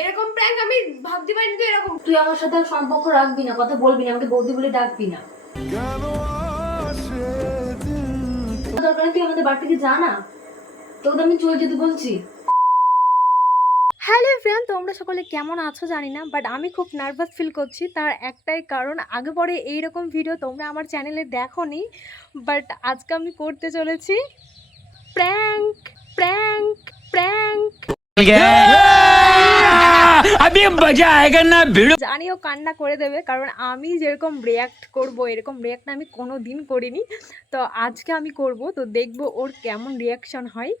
এরকম প্র্যাঙ্ক আমি ভাবতে পারিনি তুই এরকম। তুই আমার সাথে আর সম্পর্ক রাখবি না কথা বলবি না আমাকে বৌদি বলে ডাকবি না। দরকার তুই আমাদের বাড়ি থেকে যা না। তোকে তো আমি চলে যেতে বলছি। হ্যালো ফ্রেন্ড তোমরা সকলে কেমন আছো জানি না বাট আমি খুব নার্ভাস ফিল করছি। তার একটাই কারণ আগে পরে এইরকম ভিডিও তোমরা আমার চ্যানেলে দেখোনি বাট আজকে আমি করতে চলেছি প্র্যাঙ্ক প্র্যাঙ্ক প্র্যাঙ্ক अभी मजा आएगा ना भिड़ो জানিও কান্না করে দেবে কারণ আমি যেরকম রিয়াক্ট করব এরকম রিয়াক্ট আমি কোনো দিন করিনি তো আজকে আমি করব তো দেখব ওর কেমন রিয়াকশন হয়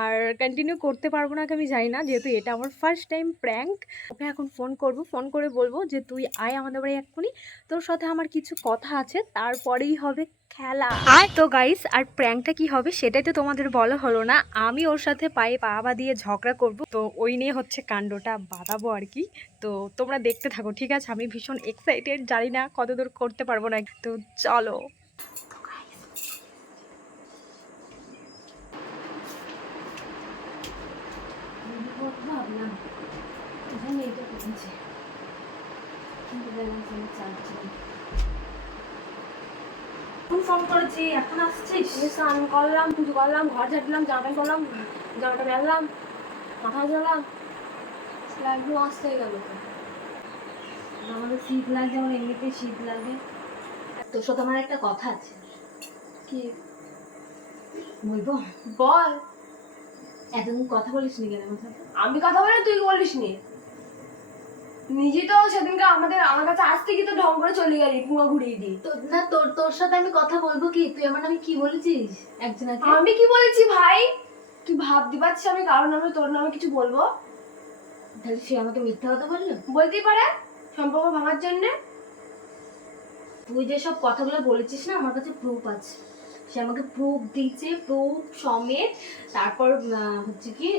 আর কন্টিনিউ করতে পারবো না কি আমি জানি না যেহেতু এটা আমার ফার্স্ট টাইম প্র্যাঙ্ক ওকে এখন ফোন করব ফোন করে বলবো যে তুই আয় আমাদের বাড়ি এক্ষুনি তোর সাথে আমার কিছু কথা আছে তারপরেই হবে খেলা। তো গাইস আর প্র্যাঙ্কটা কি হবে সেটাই তো তোমাদের বলা হলো না। আমি ওর সাথে পায়ে পা দিয়ে ঝগড়া করব। তো ওই নিয়ে হচ্ছে কাণ্ডটা বাঁধাবো আর কি। তো তোমরা দেখতে থাকো ঠিক আছে? আমি ভীষণ এক্সাইটেড জানি না কতদূর করতে পারব না। তো চলো। ভাবলাম এখানে এটা কিন্তু ব্যালেন্স চার্জ এখন ফোন করেছি এখন আসছিস? আমি স্নান করলাম পুজো করলাম ঘর জামা প্যান্ট করলাম জামাটা বেরলাম মাথা জ্বালাম একদম আসতে গেল। আমাদের শীত লাগে আমার এমনিতেই শীত লাগে। তোর সাথে আমার একটা কথা আছে। কি? বলব? বল। এতদিন কথা বলিস নি কেন আমি কথা বলে তুই বলিস নি নিজে তো সেদিনকে আমাদের আমার কাছে আসতে কি তো ঢং করে চলে গেলি পুরো ঘুরিয়ে দি তো না তোর তোর সাথে আমি কথা বলব কি? তুই আমার নামে কি বলেছিস? একজনকে আমি কি বলেছি ভাই? তুই ভাবতে পারছিস আমি কারোর নামে তোর নামে কিছু বলব? তাহলে সে আমাকে মিথ্যা কথা বলল? বলতেই পারে সম্পর্ক ভাঙার জন্য। তুই যে সব কথাগুলো বলেছিস না আমার কাছে প্রুফ আছে। সে আমাকে প্রুফ দিচ্ছে প্রুফ সমেত তারপর হচ্ছে কি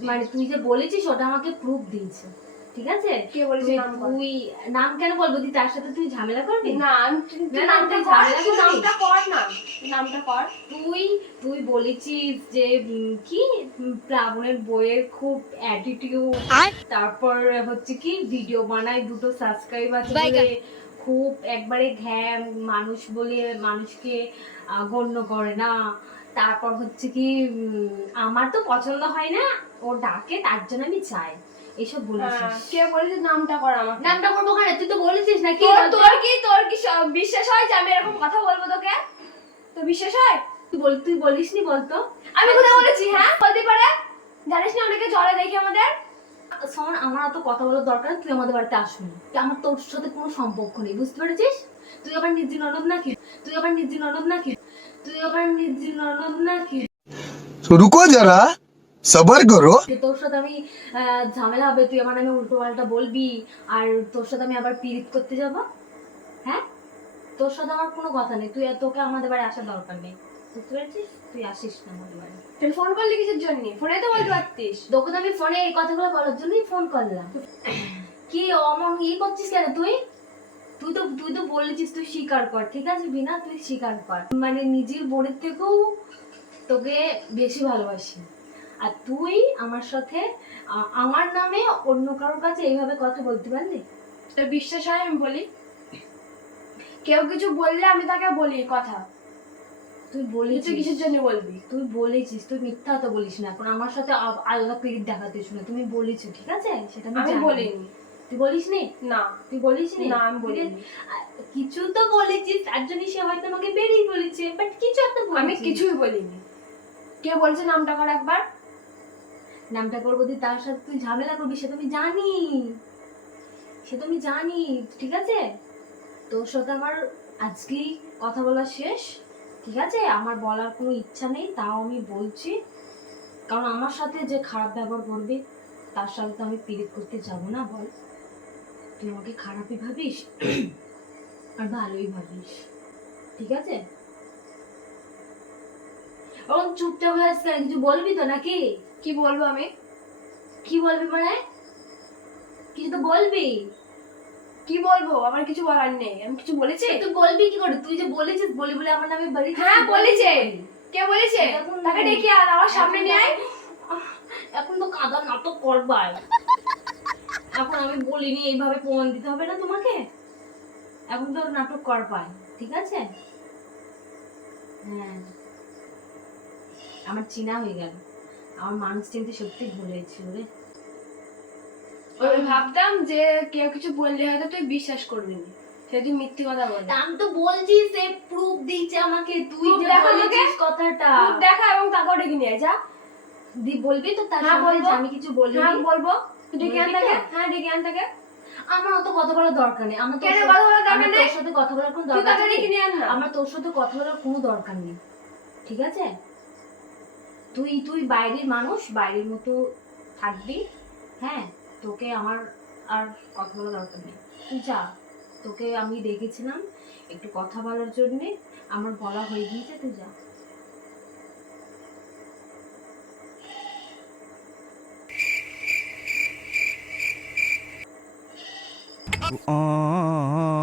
মানে তুই যে বলেছিস ওটা আমাকে প্রুফ দিয়েছে। ঠিক আছে? কে বলেছে তুই- নাম বল? তুই নাম কেন বলব? তুই তার সাথে তুই ঝামেলা করবি? না আমি- তুই না, না, নামটা ঝামেলা করবি? নামটা কর না নামটা কর। তুই তুই বলেছিস যে কি? প্লাবনের বইয়ের খুব অ্যাটিটিউড তারপর হচ্ছে কি ভিডিও বানায় দুটো সাবস্ক্রাইব আছে খুব একবারে ঘ্যাম মানুষ বলে মানুষকে আহ, গণ্য করে না। তারপর হচ্ছে কি উম, আমার তো পছন্দ হয় না ও ডাকে তার জন্য আমি চাই। এসব বলেছিস হ্যাঁ, কে বলেছে নামটা কর আমার নামটা করব কেন তুই তো বলেছিস না তোর কি তোর কি বিশ্বাস হয় যে আমি এরকম কথা বলব তোকে? তো বিশ্বাস হয়? তুই বল তুই বলিসনি বলতো? আমি কোথায় বলেছি হ্যাঁ? বলতে পারে? জানিস না অনেকে জলে দেখি আমাদের? শোন আমার অত কথা বলার দরকার তুই আমাদের বাড়িতে আসবি। আমার তোর সাথে কোনো সম্পর্ক নেই বুঝতে পেরেছিস? তুই আবার নিজে ননদ নাকি? তুই আবার নিজে ননদ নাকি? তুই আবার নিজে ননদ নাকি? তো রুকো যারা। সবার করো তোর সাথে আমি ঝামেলা হবে তুই আমার নামে উল্টো পাল্টা বলবি আর তোর সাথে আমি আবার পিরিত করতে যাব? হ্যাঁ? তোর সাথে আমার কোনো কথা নেই তুই তোকে আমাদের বাড়ি আসার দরকার নেই। বুঝতে পেরেছিস? তুই আসিস না আমাদের বাড়ি। ফোন করলি জন্য? ফোনে তো বলতে হ্যাঁ। পারতিস। তোকে তো আমি ফোনে এই কথাগুলো বলার জন্যই ফোন করলাম। কি অমন ই করছিস কেন তুই? তুই তো তুই তো বলেছিস তুই স্বীকার কর ঠিক আছে বিনা? তুই স্বীকার কর। মানে নিজের বোনের থেকেও তোকে বেশি ভালোবাসি। আর তুই আমার সাথে আমার নামে অন্য কারোর কাছে এইভাবে কথা বলতে পারলি? তোর বিশ্বাস হয় আমি বলি। কেউ কিছু বললে আমি তাকে বলি কথা। তুই তুই বলেছিস কিসের জন্য বলবি? তুই বলেছিস তুই মিথ্যা তো বলিস না। এখন আমার সাথে আলাদা পিরিত দেখাতিস না তুমি বলেছ ঠিক আছে? সেটা আমি। বলিনি। তুই বলিস নি। না তুই বলিস নি না, আমি বলিনি। কিছু তো বলেছিস তার জন্য সে হয়তো আমাকে বেরিয়ে বলেছে বাট কিছু একটা আমি কিছুই বলিনি। কে বলছে নামটা কর একবার? নামটা করব তুই তার সাথে তুই ঝামেলা করবি, সে তো আমি জানি। সে তো আমি জানি, ঠিক আছে? তোর সাথে আমার আজকেই কথা বলা শেষ, ঠিক আছে? আমার বলার কোনো ইচ্ছা নেই, তাও আমি বলছি। কারণ আমার সাথে যে খারাপ ব্যবহার করবে, তার সাথে তো আমি পিরিত করতে যাব না, বল। তুই আমাকে খারাপই ভাবিস, আর ভালোই ভাবিস, ঠিক আছে? ওরকম চুপচাপ হয়ে আসছে কিছু বলবি তো নাকি? কি বলব আমি? কি বলবি মানে? কিছু তো বলবি। কি বলব? আমার কিছু বলার নেই। আমি কিছু বলেছি? তুই বলবি কি করে? তুই যে বলেছিস বলি বলে আমার নামে বাড়ি হ্যাঁ বলেছে। কে বলেছে? তাকে ডেকে আর আমার সামনে নিয়ে আয়। এখন তো কাদা নাটক করবাই। এখন আমি বলিনি এইভাবে প্রমাণ দিতে হবে না তোমাকে? এখন তো নাটক কর পায় ঠিক আছে? হ্যাঁ। আমার চিনা হয়ে গেল। আমার মানুষ চিনতে সত্যি ভুলে গেছিল রে। আমি ভাবতাম যে কেউ কিছু বললে হয়তো তুই বিশ্বাস করবি না। সে তুই মিথ্যে কথা বলে। আমি তো বলছি সে প্রুফ দিচ্ছে আমাকে তুই যে? বলেছিস কথাটা। দেখা এবং তাকে ডেকে নিয়ে যা। দি বলবি তো তার হ্যাঁ, সামনে আমি কিছু বলিনি। হ্যাঁ বলব। তুই ডেকে আন তাকে? হ্যাঁ ডেকে আন তাকে। আমার অত কথা বলার দরকার নেই। আমার কেন কথা বলার দরকার নেই? তোর সাথে কথা বলার কোনো দরকার নেই ডেকে নিয়ে আন আমার তোর সাথে কথা বলার কোনো দরকার নেই। ঠিক আছে? তুই তুই বাইরের মানুষ, বাইরের মতো থাকবি হ্যাঁ? তোকে আমার আর কথা বলার দরকার নেই। তুই যা, তোকে আমি ডেকেছিলাম একটু কথা বলার জন্যে, আমার বলা হয়ে গিয়েছে, তুই যা। আমি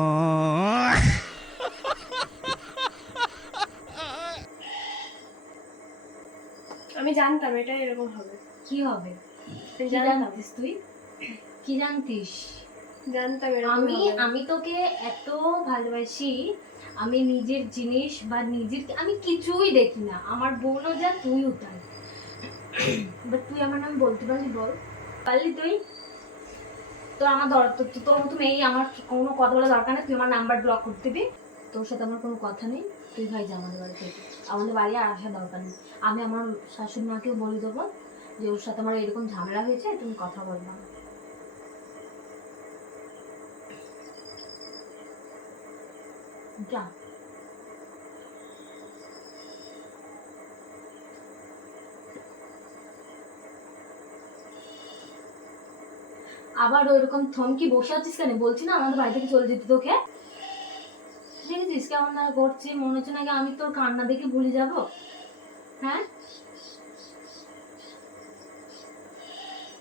জানতাম এটা এরকম হবে। কি হবে? তুই জানতিস তুই? কি জানতিস? জানতাম আমি আমি তোকে এত ভালোবাসি আমি নিজের জিনিস বা নিজের আমি কিছুই দেখি না। আমার বোনও যা তুইও তাই। বাট তুই আমার নাম বলতে পারলি বল। পারলি তুই? তো আমার দর তোর মতো মেয়ে আমার কোনো কথা বলা দরকার নেই তুই আমার নাম্বার ব্লক করতে দিবি। তোর সাথে আমার কোনো কথা নেই, তুই ভাই যা আমাদের বাড়ি থেকে আমাদের বাড়ি আর আসার দরকার নেই। আমি আমার শাশুড়ি মাকেও বলে দেবো যে ওর সাথে আমার এরকম ঝামেলা হয়েছে, তুমি কথা বলবা। যা। আবার ওইরকম থমকি বসে আছিস কেন? বলছি না আমাদের বাড়ি থেকে চলে যেতে তোকে? কেমন না করছি মনে হচ্ছে নাকি আমি তোর কান্না দেখে ভুলে যাব? হ্যাঁ?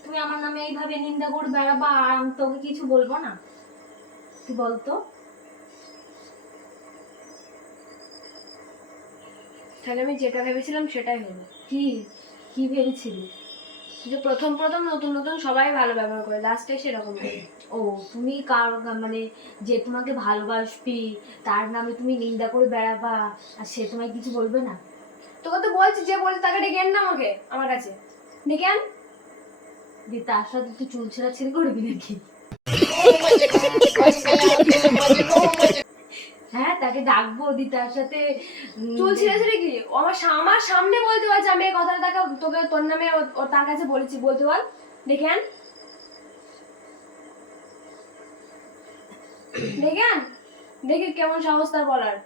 তুমি আমার নামে এইভাবে নিন্দা করে বেড়াবা আর আমি তোকে কিছু বলব না। তুই বলতো? তাহলে আমি যেটা ভেবেছিলাম সেটাই হলো। কি? কি ভেবেছিলি? যে প্রথম প্রথম নতুন নতুন সবাই ভালো ব্যবহার করে লাস্টে সেরকম। ও, তুমি কার মানে যে তোমাকে ভালোবাসবি, তার নামে তুমি নিন্দা করে বেড়াবা, আর সে তোমায় কিছু বলবে না? তোকে তো বলছি, যে বলছি তাকে ডেকে আন না আমাকে, আমার কাছে। ডেকে আন। দি, তার সাথে তুই চুল ছেঁড়া ছেড়ে করবি নাকি? হ্যাঁ তাকে ডাকবো, দি, তার সাথে চুল ছিঁড়ে ছিঁড়ে কি আমার আমার সামনে বলতে পারছে, আমি এই কথাটা তাকে, তোকে তোর নামে তার কাছে বলেছি, বলতে বল, ডেকে আন। ডেকে আন। দেখি কেমন সাহস তার বলার।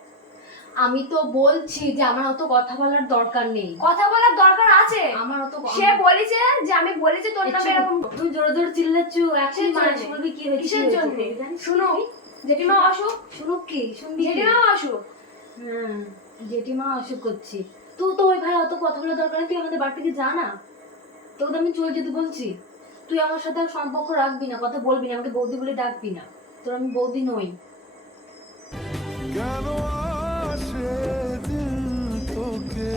আমি তো বলছি যে আমার অত কথা বলার দরকার নেই। কথা বলার দরকার আছে। আমার অত সে বলেছে যে আমি বলেছি তোর নামে এরকম তুই জোরে জোরে চিল্লাচ্ছ এখন মানুষ বলবি কি হয়েছে কিসের জন্য? শুনো জেঠিমা আসুক শুনুক কি শুনবি কি? জেঠিমাও আসুক হ্যাঁ জেঠিমা অসুখ করছি। তো তো ওই ভাই অত কথা বলার দরকার নেই তুই আমাদের বাড়ি থেকে যা না। তোকে তো আমি চলে যেতে বলছি। তুই আমার সাথে সম্পর্ক রাখবি না কথা বলবি না আমাকে বৌদি বলে ডাকবি না। তোর আমি বৌদি নই। কেন আসে দিন তোকে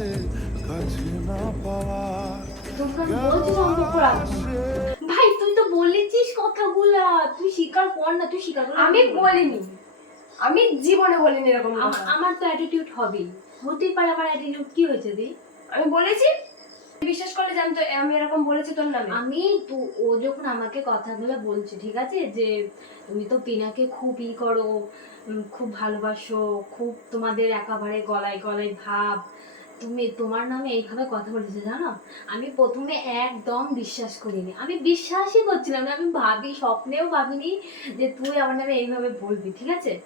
কাছে না পাওয়া? তোকে আমি ভাই তুই তো বলেছিস কথাগুলা। তুই স্বীকার কর না তুই স্বীকার কর আমি বলিনি। আমি জীবনে বলিনি এরকম আমার তো অ্যাটিটিউড হবেই। হতেই পারে আমার অ্যাটিটিউড কি হয়েছে দি আমি বলেছি বিশ্বাস জানতো আমি এরকম বলেছি তোর নামে। আমি তো, ও যখন আমাকে কথাগুলো বলছে, ঠিক আছে? যে তুমি তো পিনাকে খুব ই করো খুব ভালোবাসো, খুব তোমাদের একেবারে গলায় গলায় ভাব। তুমি তোমার নামে এইভাবে কথা বলেছে, জানো? আমি প্রথমে একদম বিশ্বাস করিনি। আমি বিশ্বাসই করছিলাম না, আমি ভাবি, স্বপ্নেও ভাবিনি যে তুই আমার নামে এইভাবে বলবি, ঠিক আছে?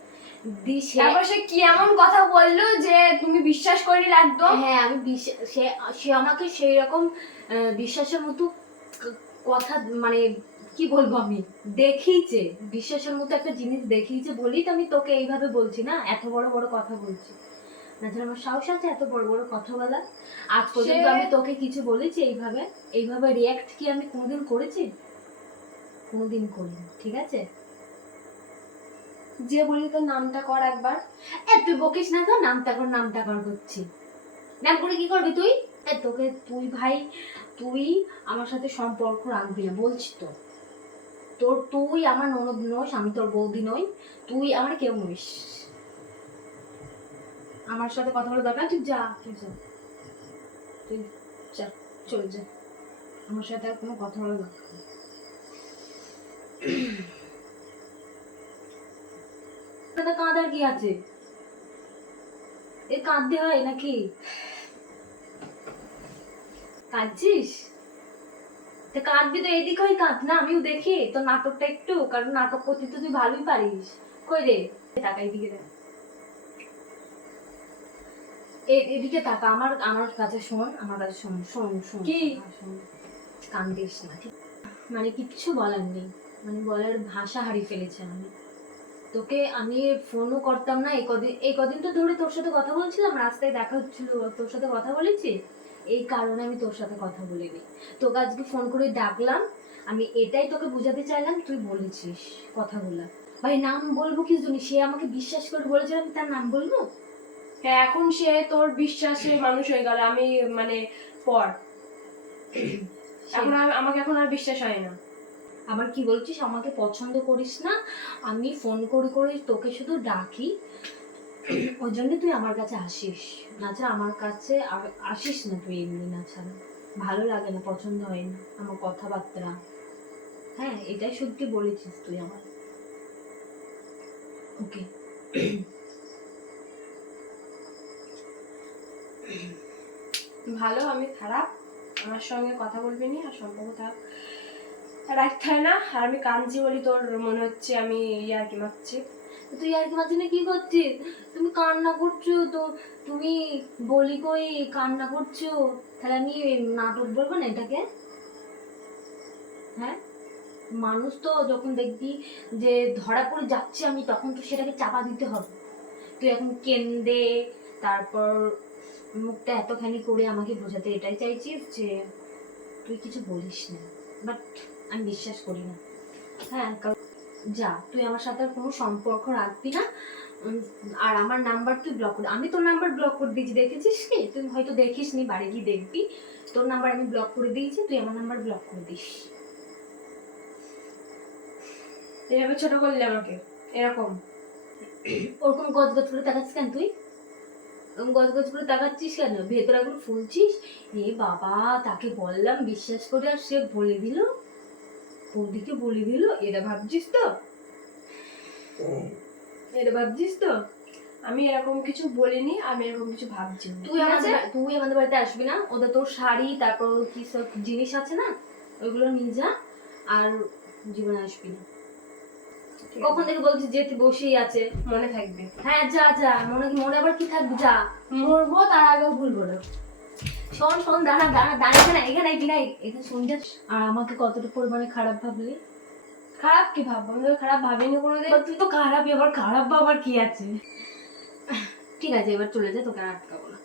তারপর সে কি এমন কথা বলল যে তুমি বিশ্বাস একদম? হ্যাঁ আমি সে সে আমাকে সেই রকম বিশ্বাসের মতো কথা মানে কি বলব আমি? দেখিয়েছে। বিশ্বাসের মতো একটা জিনিস দেখিয়েছে বলেই তো আমি তোকে এইভাবে বলছি না? এত বড় বড় কথা বলছি। না যেন আমার সাহস আছে এত বড় বড় কথা বলা আজ পর্যন্ত আমি তোকে কিছু বলেছি এইভাবে। এইভাবে রিয়াক্ট কি আমি কোনোদিন করেছি? কোনোদিন করিনি ঠিক আছে? যে বলি তোর নামটা কর একবার। এ, তুই বকিস না তো, নামটা কর নামটা কর করছি। নাম করে কি করবি তুই? এ, তোকে তুই ভাই, তুই আমার সাথে সম্পর্ক রাখবি না, বলছি তো। তোর, তুই আমার ননদ নস, আমি তোর বৌদি নই, তুই আমার কেউ নইস। আমার সাথে কথা বলে দরকার তুই যা তুই যা। তুই যা, চলে যা। আমার সাথে আর কোনো কথা বলা দরকার নেই। কাঁদার কি আছে? এ কাঁদতে হয় নাকি? কাঁদছিস? তা কাঁদবি তো এদিক হয় কাঁদ না আমিও দেখি তোর নাটকটা একটু কারণ নাটক করতে তো তুই ভালোই পারিস। কই রে? টাকা এদিকে দেখ। এদিকে তাকা আমার আমার কাছে শোন আমার কাছে শোন শোন শোন। কি? আমার কান্দিস না ঠিক? মানে কিচ্ছু বলার নেই। মানে বলার ভাষা হারিয়ে ফেলেছে আমি। তোকে আমি ফোনও করতাম না এই কদিন এই কদিন তো ধরে তোর সাথে কথা বলছিলাম রাস্তায় দেখা হচ্ছিল তোর সাথে কথা বলেছি? এই কারণে আমি তোর সাথে কথা বলিনি। তোকে আজকে ফোন করে ডাকলাম আমি এটাই তোকে বোঝাতে চাইলাম তুই বলেছিস কথাগুলো। ভাই নাম বলব কি জন্য সে আমাকে বিশ্বাস করে বলেছে আমি তার নাম বলব? হ্যাঁ এখন সে তোর বিশ্বাসে মানুষ হয়ে গেল আমি মানে পর। এখন আমাকে এখন আর বিশ্বাস হয় না। আবার কি বলছিস? আমাকে পছন্দ করিস না, আমি ফোন করে করে তোকে শুধু ডাকি। ওই জন্য তুই আমার কাছে আসিস। না ছাড়া আমার কাছে আসিস না তুই এমনি, না ছাড়া। ভালো লাগে না, পছন্দ হয় না আমার কথাবার্তা। হ্যাঁ এটাই সত্যি বলেছিস তুই আমার ওকে ভালো, আমি খারাপ। আমার সঙ্গে কথা বলবি নি, আর সম্পর্ক থাক রাখতে হয় না। আর আমি কাঁদছি বলি তোর মনে হচ্ছে আমি ইয়ার কি মারছি তুই আর কি মাঝখানে কি করছিস? তুমি কান্না করছ তো। তুমি বলি কই কান্না করছ? তাহলে আমি নাটক বলব না এটাকে? হ্যাঁ? মানুষ তো যখন দেখবি যে ধরা পড়ে যাচ্ছে আমি, তখন তো সেটাকে চাপা দিতে হবে। তুই এখন কেন্দে, তারপর মুখটা এতখানি করে আমাকে বোঝাতে এটাই চাইছিস যে তুই কিছু বলিস না। বাট আমি বিশ্বাস করি না। হ্যাঁ যা, তুই আমার সাথে আর কোনো সম্পর্ক রাখবি না। আর আমার নাম্বার তুই ব্লক করে। আমি তোর নাম্বার ব্লক করে দিয়েছি, দেখেছিস কি? তুই হয়তো দেখিস নি বাড়ি গিয়ে দেখবি। তোর নাম্বার আমি ব্লক করে দিয়েছি, তুই আমার নাম্বার ব্লক করে দিস। এভাবে ছোট করলে আমাকে। এরকম। ওরকম গজ গজ করে তাকাচ্ছিস কেন তুই? ওরকম গজ গজ করে তাকাচ্ছিস কেন? ভেতরে এখন ফুলছিস? এ বাবা, তাকে বললাম, বিশ্বাস করে আর সে বলে দিল। বৌদিকে বলে দিল এটা ভাবছিস তো? এটা ভাবছিস তো? আমি এরকম কিছু বলিনি আমি এরকম কিছু ভাবছি তুই আমাদের তুই আমাদের বাড়িতে আসবি না? ওদের তোর শাড়ি তারপর কি সব জিনিস আছে না? ওইগুলো নিয়ে যা আর জীবনে আসবি না। কখন থেকে বলছিস যে তুই বসেই আছে? মনে থাকবে। হ্যাঁ যা যা। মনে মনে আবার কি থাকবে? যা। মরবো তার আগেও ভুলবো না। শোন শোন দাঁড়া দাঁড়া দাঁড়া এখানে এখানে এখানে আর আমাকে কতটা পরিমাণে খারাপ ভাবলি? খারাপ কি ভাববো? আমি খারাপ ভাবিনি কোনোদিন। তুই তো খারাপই আবার খারাপ কি আছে? ঠিক আছে এবার চলে যা তোকে আর আটকাবো না।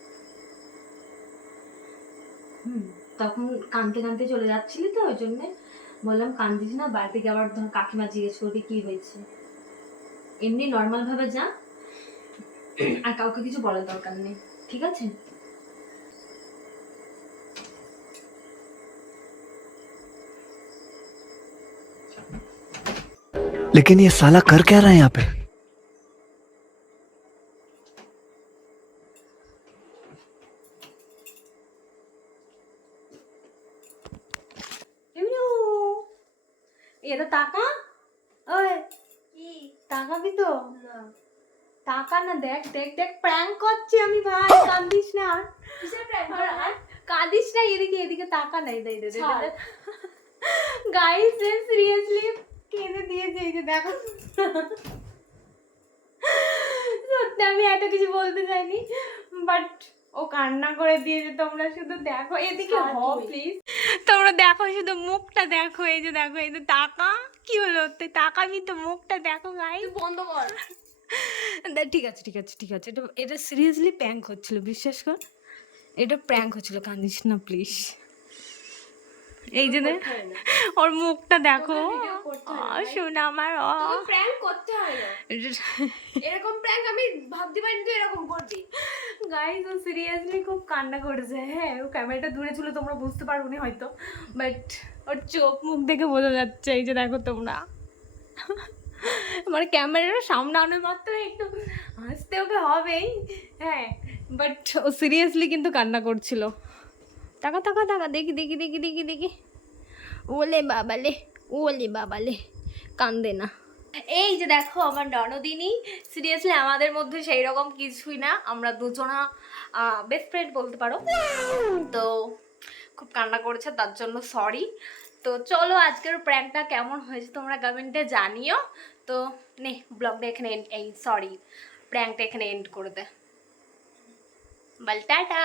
হুম তখন কানতে কানতে চলে যাচ্ছিলি তো ওই জন্যে। বললাম কান্দিস না বাড়িতে গিয়ে আবার ধর কাকিমা জিজ্ঞেস করবে কি হয়েছে। এমনি নর্মাল ভাবে যা। আর কাউকে কিছু বলার দরকার নেই ঠিক আছে? लेकिन ये साला कर क्या रहा है यहाँ पे এমনিও এটা টাকা ওই কি তাকাবি তো টাকা না দেখ দেখ দেখ প্র্যাঙ্ক করছি আমি ভাই কান্দিস না আর। আর- আর কাঁদিস না এদিকে এদিকে টাকা নাই দেই দে ছাড়। সিরিয়াসলি কেঁদে দিয়েছে এই যে দেখো। সত্যি আমি এত কিছু বলতে চাইনি বাট ও কান্না করে দিয়েছে তোমরা শুধু দেখো। এদিকে হ প্লিজ তোমরা দেখো শুধু মুখটা দেখো এই যে দেখো এই যে টাকা। কি হলো তাকাবি তো মুখটা দেখো গাই বন্ধ কর। ঠিক আছে ঠিক আছে ঠিক আছে। এটা এটা সিরিয়াসলি প্র্যাঙ্ক হচ্ছিল বিশ্বাস কর? এটা প্র্যাঙ্ক হচ্ছিল কান্দিস না প্লিজ এই যে ওর মুখটা দেখো। শোনা আমার। প্র্যাঙ্ক করতে হয় না। এরকম প্র্যাঙ্ক আমি ভাবতে পারিনি তুই এরকম করবি। গাইজ ও সিরিয়াসলি খুব কান্না করেছে। হ্যাঁ ও ক্যামেরাটা দূরে ছিল তোমরা বুঝতে পারব না হয়তো। বাট ওর চোখ মুখ দেখে বোঝা যাচ্ছে এই যে দেখো তোমরা। মানে ক্যামেরার সামনে আনার মাত্র একটু হাসতে ওকে হবেই। হ্যাঁ বাট ও সিরিয়াসলি কিন্তু কান্না করছিল। টাকা টাকা টাকা দেখি দেখি দেখি দেখি দেখি। ওলে বাবালে ওলে বাবালে, কান্দে না। এই যে দেখো আমার ননদিনী, সিরিয়াসলি আমাদের মধ্যে সেই রকম কিছুই না, আমরা দুজনা বেস্ট ফ্রেন্ড বলতে পারো। তো খুব কান্না করেছে, তার জন্য সরি তো চলো আজকের প্র্যাঙ্কটা কেমন হয়েছে তোমরা কমেন্টে জানিও। তো নে ব্লগটা এখানে এন্ড এই সরি প্র্যাঙ্কটা এখানে এন্ড করে দে। বল, টাটা।